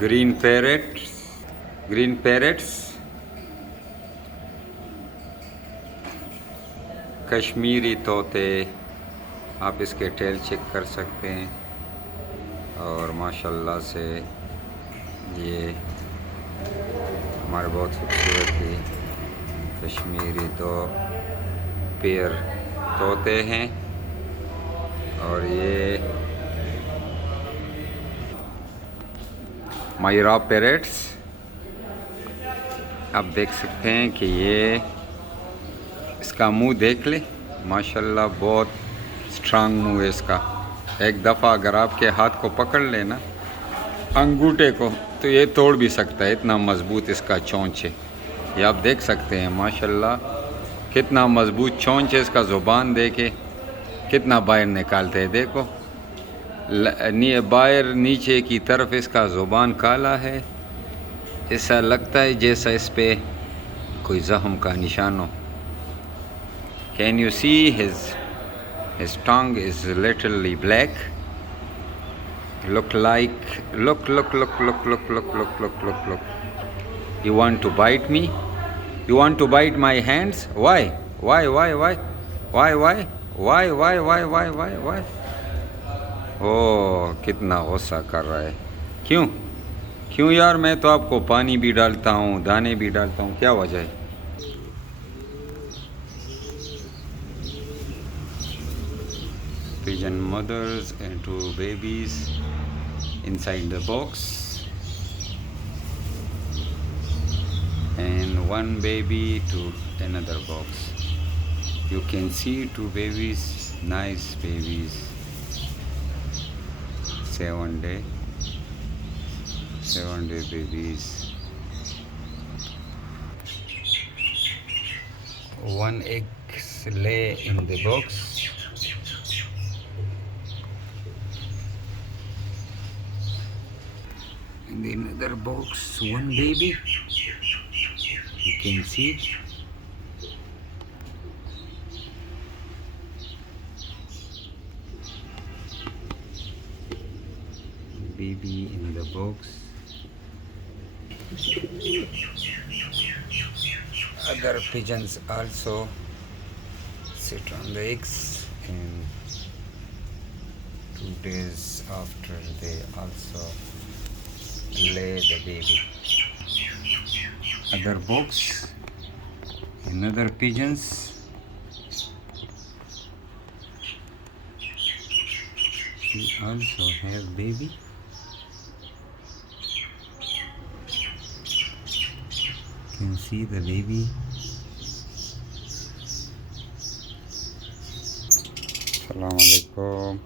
green parrots, green parrots, Kashmiri तोते, आप इसके टेल चेक कर सकते हैं। और माशाल्लाह से ये हमारे बहुत खूबसूरत ही कश्मीरी दो पेयर तोते हैं। और ये मायरा पैरेट्स, आप देख सकते हैं कि ये इसका मुंह देख ले, माशाल्लाह बहुत स्ट्रांग मुंह है इसका। एक दफ़ा अगर आपके हाथ को पकड़ लेना अंगूठे को तो ये तोड़ भी सकता है, इतना मज़बूत इसका चोंच है। ये आप देख सकते हैं माशाल्लाह कितना मज़बूत चोंच है इसका। ज़ुबान देखे कितना बाहर निकालते हैं, देखो बाहर नीचे की तरफ इसका ज़ुबान काला है। ऐसा लगता है जैसा इस पे कोई ज़ख्म का निशान हो। Can you see his tongue is literally black, look you want to bite me, you want to bite my hands, why ओ कितना गुस्सा कर रहा है। क्यों यार, मैं तो आपको पानी भी डालता हूँ, दाने भी डालता हूँ, क्या वजह है? Pigeon mothers and two babies inside the box, and one baby to another box. You can see two babies, nice babies. 7 day babies. One egg lay in the box. In the another box, one baby. You can see. Baby in the box. Other pigeons also sit on the eggs, and 2 days after they also lay the baby. Other box, another pigeons. He also have baby. Can see the baby. Assalamualaikum.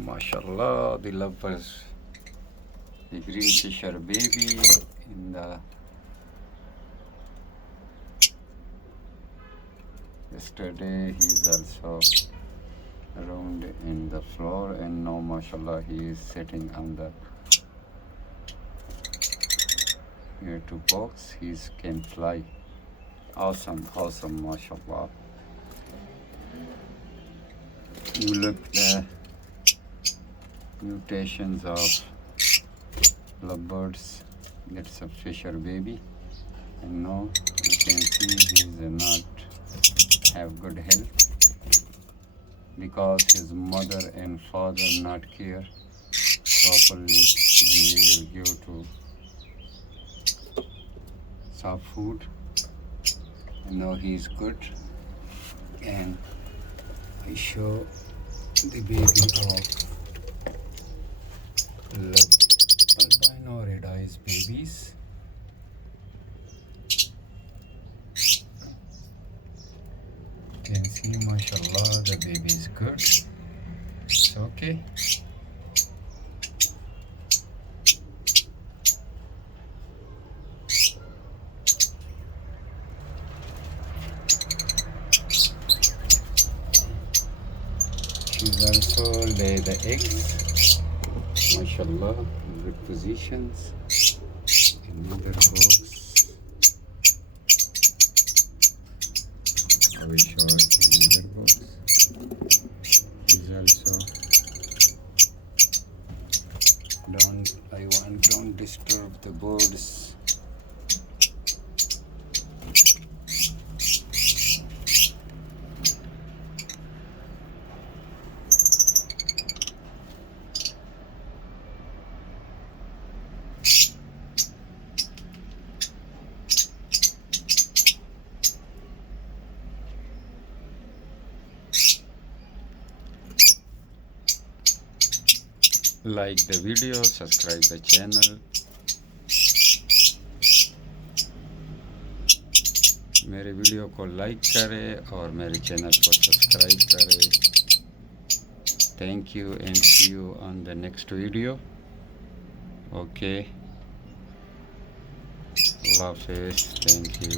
MashaAllah, the lovebirds, the green Shehr baby in the yesterday he's also around in the floor, and now MashaAllah he is sitting on the here to box. He can fly. Awesome, MashaAllah. You look the mutations of lovebirds. That's a Shehr baby. And now you can see he is not have good health because his mother and father not care properly, and we will give to soft food. And now he is good, and I show the baby of albino red eyes babies. You can see, mashallah, the baby is good. It's okay. She's also lay the eggs, mashallah, good positions. Another box. I will show another box. Is also don't disturb the birds. Like the video, subscribe the channel. मेरे video को like करें और मेरे channel को subscribe करें. Thank you and see you on the next video. Okay. Allah Hafiz. Thank you.